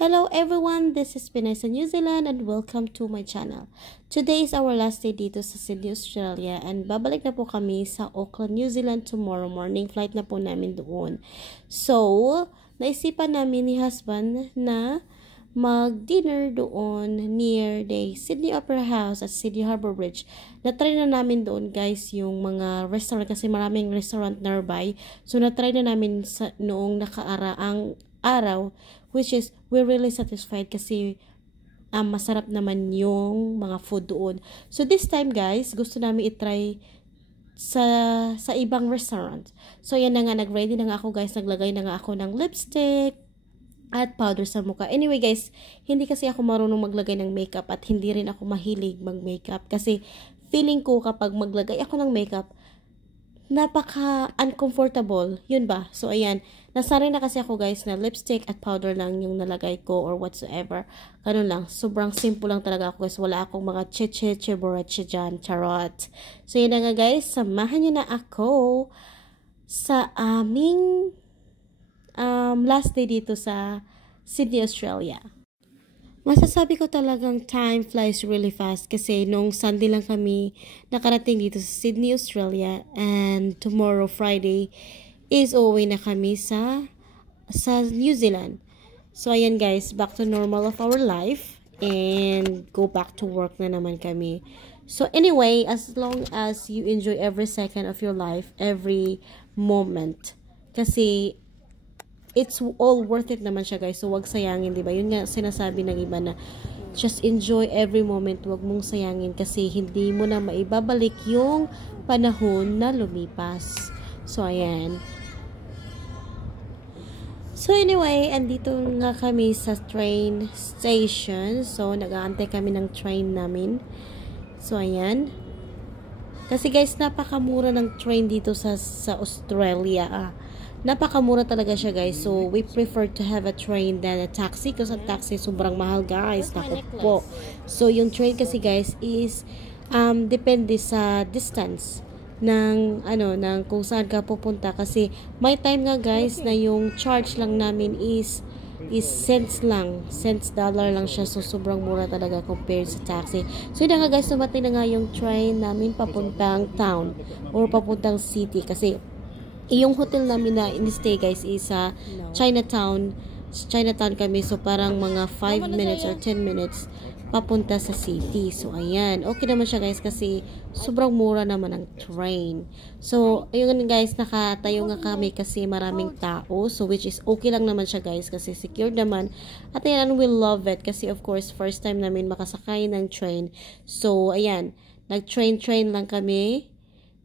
Hello everyone, this is Pinay sa New Zealand and welcome to my channel. Today is our last day dito sa Sydney, Australia and babalik na po kami sa Auckland, New Zealand tomorrow morning. Flight na po namin doon. So, naisipan namin ni husband na mag-dinner doon near the Sydney Opera House at Sydney Harbour Bridge. Na-try na namin doon guys yung mga restaurant kasi maraming restaurant nearby. So, na-try na namin noong nakaraang araw, which is we're really satisfied kasi masarap naman yung mga food doon. So this time guys, gusto namin i-try sa ibang restaurant. So yan na nga, nag-ready na nga ako guys, naglagay na nga ako ng lipstick at powder sa mukha. Anyway guys, hindi kasi ako marunong maglagay ng makeup at hindi rin ako mahilig mag-makeup kasi feeling ko kapag maglagay ako ng makeup, napaka-uncomfortable. Yun ba? So, ayan. Nasanay na kasi ako guys na lipstick at powder lang yung nalagay ko or whatsoever. Ganun lang. Sobrang simple lang talaga ako guys. Wala akong mga cheche, borache dyan. Charot. So, yun na nga guys. Samahan nyo na ako sa aming last day dito sa Sydney, Australia. Masasabi ko talagang time flies really fast kasi nung Sunday lang kami nakarating dito sa Sydney, Australia and tomorrow Friday is uuwi na kami sa New Zealand. So ayan guys, back to normal of our life and go back to work na naman kami. So anyway, as long as you enjoy every second of your life, every moment, kasi it's all worth it naman siya guys. So wag sayangin, 'di ba? Yun nga sinasabi ng iba na just enjoy every moment, wag mong sayangin kasi hindi mo na maibabalik yung panahon na lumipas. So ayan. So anyway, andito nga kami sa train station. So nag-aantay kami ng train namin. So ayan. Kasi guys, napakamura ng train dito sa Australia. Napakamura talaga siya guys. So, we prefer to have a train than a taxi kasi taxi sobrang mahal guys. Naku po. So, yung train kasi guys is depende sa distance ng kung saan ka pupunta kasi may time nga guys na yung charge lang namin is cents lang. Cents dollar lang siya. So, sobrang mura talaga compared sa taxi. So, yun nga guys, dumating na nga yung train namin papuntang town or papuntang city kasi yung hotel namin na in-stay guys is sa Chinatown. Chinatown kami. So, parang mga 5 minutes or 10 minutes papunta sa city. So, ayan. Okay naman siya guys kasi sobrang mura naman ang train. So, ayun guys, nakatayo nga kami kasi maraming tao. So, which is okay lang naman siya guys kasi secure naman. At ayan, we love it kasi of course, first time namin makasakay ng train. So, ayan. Nag-train lang kami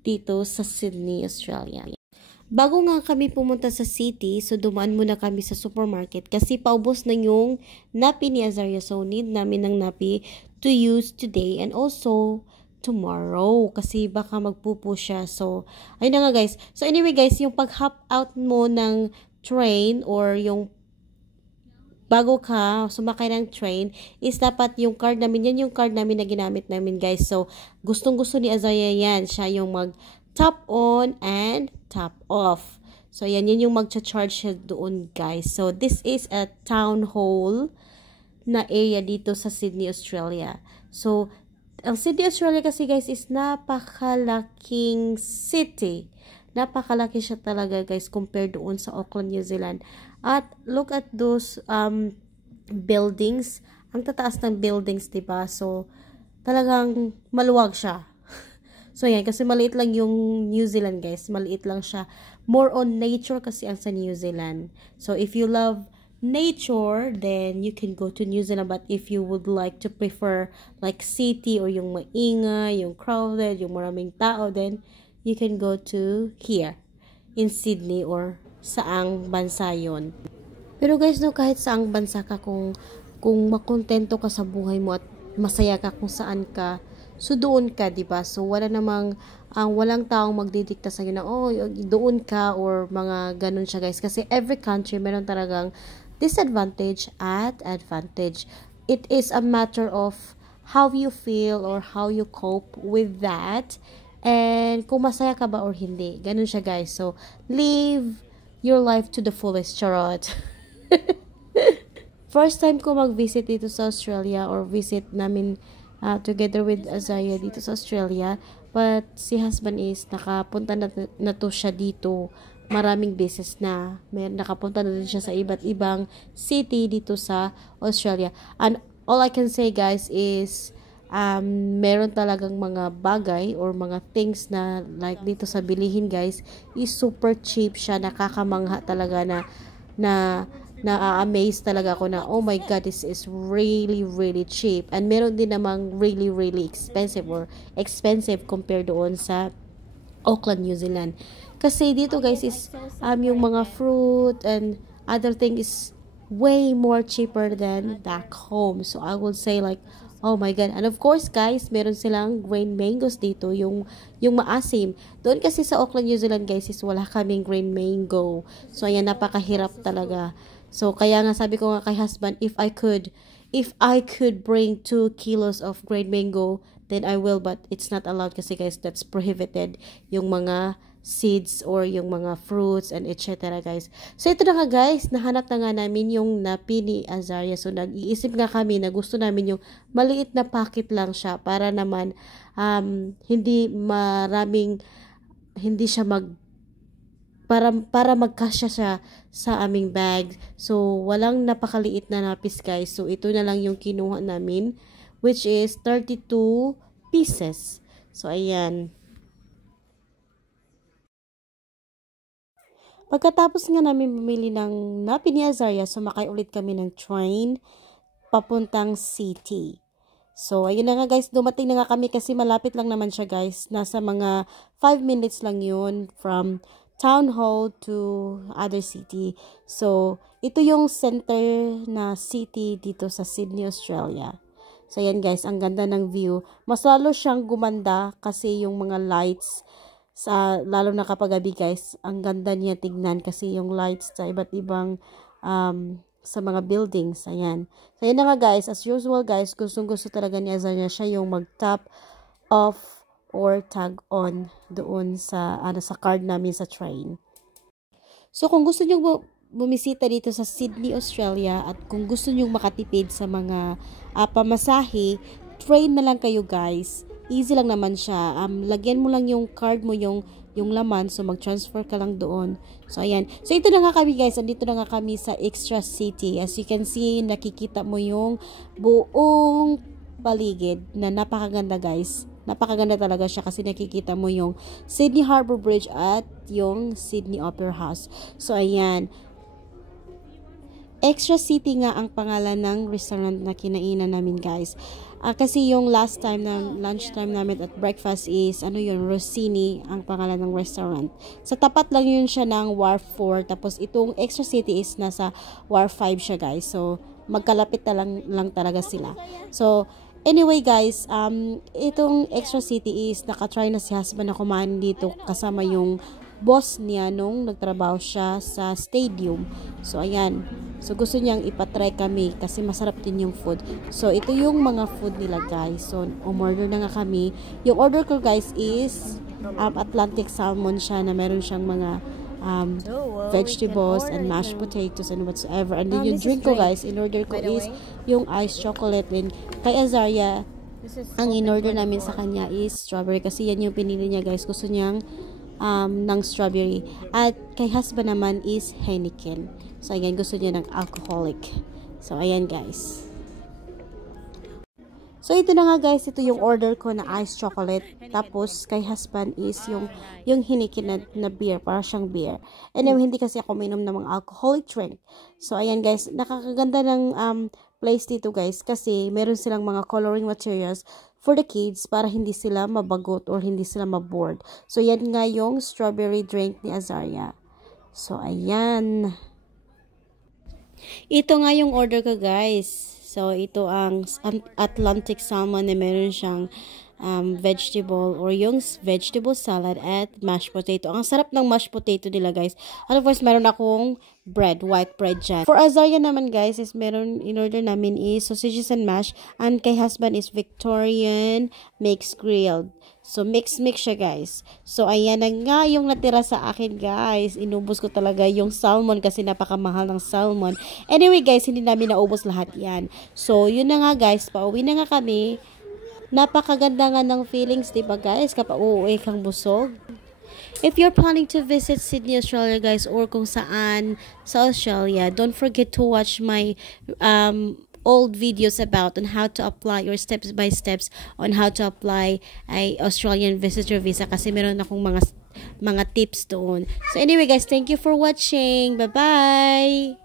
dito sa Sydney, Australia. Bago nga kami pumunta sa city, so dumaan muna kami sa supermarket kasi paubos na yung napi ni Azaria. So need namin ng napi to use today and also tomorrow kasi baka magpupo siya. So, ayun na nga guys. So anyway guys, yung pag-hop out mo ng train or yung bago ka sumakay ng train is dapat yung card namin. Yan yung card namin na ginamit namin guys. So, gustong-gusto ni Azaria yan. Siya yung tap on and tap off. So, yan yung magcha-charge siya doon, guys. So, this is a town hall na area dito sa Sydney, Australia. So, ang Sydney, Australia kasi, guys, is napakalaking city. Napakalaki siya talaga, guys, compared doon sa Auckland, New Zealand. At, look at those buildings. Ang tataas ng buildings, diba? So, talagang maluwag siya. So, yan. Kasi maliit lang yung New Zealand, guys. Maliit lang siya. More on nature kasi ang sa New Zealand. So, if you love nature, then you can go to New Zealand. But if you would like to prefer like city or yung maingay, yung crowded, yung maraming tao, then you can go to here in Sydney or saang bansa yon. Pero guys, no, kahit saang bansa ka, kung makontento ka sa buhay mo at masaya ka kung saan ka, so doon ka, 'di ba? So wala namang walang taong magdidikta sa iyo na doon ka or mga ganun siya guys kasi every country meron talagang disadvantage at advantage. It is a matter of how you feel or how you cope with that and kung masaya ka ba or hindi. Ganun siya guys. So live your life to the fullest, charot. first time ko mag-visit dito sa Australia or visit namin together with Azaria dito sa Australia. But si husband is nakapunta na to siya dito maraming beses na. Nakapunta na din siya sa iba't ibang city dito sa Australia. And all I can say guys is meron talagang mga bagay or mga things na like dito sa bilihin guys is super cheap siya. Nakakamangha talaga na na-amaze talaga ako na oh my god, this is really really cheap. And meron din namang really really expensive or expensive compared doon sa Auckland, New Zealand. Kasi dito guys is yung mga fruit and other thing is way more cheaper than back home. So I would say like oh my god. And of course guys, meron silang green mangoes dito, yung maasim. Doon kasi sa Auckland, New Zealand guys is wala kaming green mango. So ayan, napakahirap talaga. So kaya nga sabi ko nga kay husband, if I could bring 2 kilos of green mango, then I will, but it's not allowed kasi guys, that's prohibited. Yung mga seeds or yung mga fruits and etc. guys. So ito na nga guys, nahanap na nga namin yung napi ni Azaria. So nag-iisip nga kami na gusto namin yung maliit na packet lang siya para naman hindi siya para magkasya siya sa aming bag. So walang napakaliit na napis guys. So ito na lang yung kinuha namin, which is 32 pieces. So ayan. Pagkatapos nga namin bumili ng napi ni Azaria, sumakay ulit kami ng train papuntang city. So, ayun na nga guys, dumating na nga kami kasi malapit lang naman siya guys. Nasa mga 5 minutes lang yun from town hall to other city. So, ito yung center na city dito sa Sydney, Australia. So, ayan guys, ang ganda ng view. Mas lalo siyang gumanda kasi yung mga lights lalo na kapag gabi guys, ang ganda niya tignan kasi yung lights sa iba't ibang sa mga buildings. Ayan. So yun na nga guys, as usual guys, gustong-gusto talaga ni Azaria siya yung mag-tap off or tag on doon sa card namin sa train. So kung gusto niyo bumisita dito sa Sydney, Australia, at kung gusto niyo makatipid sa mga pamasahe, train na lang kayo guys. Easy lang naman siya. Lagyan mo lang yung card mo, yung laman. So, mag-transfer ka lang doon. So, ayan. So, ito na nga kami guys. Andito na nga kami sa Extra City. As you can see, nakikita mo yung buong paligid na napakaganda guys. Napakaganda talaga siya kasi nakikita mo yung Sydney Harbour Bridge at yung Sydney Opera House. So, ayan. Extra City nga ang pangalan ng restaurant na kinainan namin guys. Kasi yung last time na lunchtime namin at breakfast is Rossini ang pangalan ng restaurant. Sa tapat lang yun siya ng Wharf 4, tapos itong Extra City is nasa Wharf 5 siya guys. So magkalapit na lang talaga sila. So anyway guys, itong Extra City is nakatry na si husband na kumain dito kasama yung boss niya nung nagtrabaho siya sa stadium. So ayan. So gusto niyang ipatry kami kasi masarap din yung food. So ito yung mga food nila guys. So umorder na nga kami. Yung order ko guys is Atlantic salmon siya na meron siyang mga vegetables and mashed potatoes and whatsoever. And then yung drink ko guys, in order ko is yung iced chocolate. And kay Azaria, ang in order namin sa kanya is strawberry kasi yan yung pinili niya guys. Gusto niyang ng strawberry. At kay husband naman is Heineken. So ayan, gusto niya ng alcoholic. So ayan guys. So ito na nga guys, ito yung order ko na iced chocolate. Tapos kay husband is yung Heineken na beer, para siyang beer. Anyway, hindi kasi ako minom ng mga alcoholic drink. So ayan guys, nakakaganda ng place dito guys kasi meron silang mga coloring materials for the kids para hindi sila mabagot or hindi sila mabored. So yan nga yung strawberry drink ni Azaria. So ayan. Ito nga yung order ko guys. So ito ang Atlantic salmon na meron siyang vegetable or yung vegetable salad at mashed potato. Ang sarap ng mashed potato nila, guys. And of course, meron akong bread, white bread dyan. For Azaria naman, guys, is meron, in order namin is sausages and mash. And kay husband is Victorian mixed grilled. So, mix siya, guys. So, ayan na nga yung natira sa akin, guys. Inubos ko talaga yung salmon kasi napakamahal ng salmon. Anyway, guys, hindi namin naubos lahat yan. So, yun na nga, guys. Pauwi na nga kami. Napakaganda nga ng feelings, diba, guys? Kapag uuwi kang busog. If you're planning to visit Sydney, Australia, guys, or kung saan sa Australia, don't forget to watch my old videos about on how to apply or steps by steps on how to apply a Australian visitor visa kasi meron akong mga tips doon. So anyway, guys, thank you for watching. Bye-bye!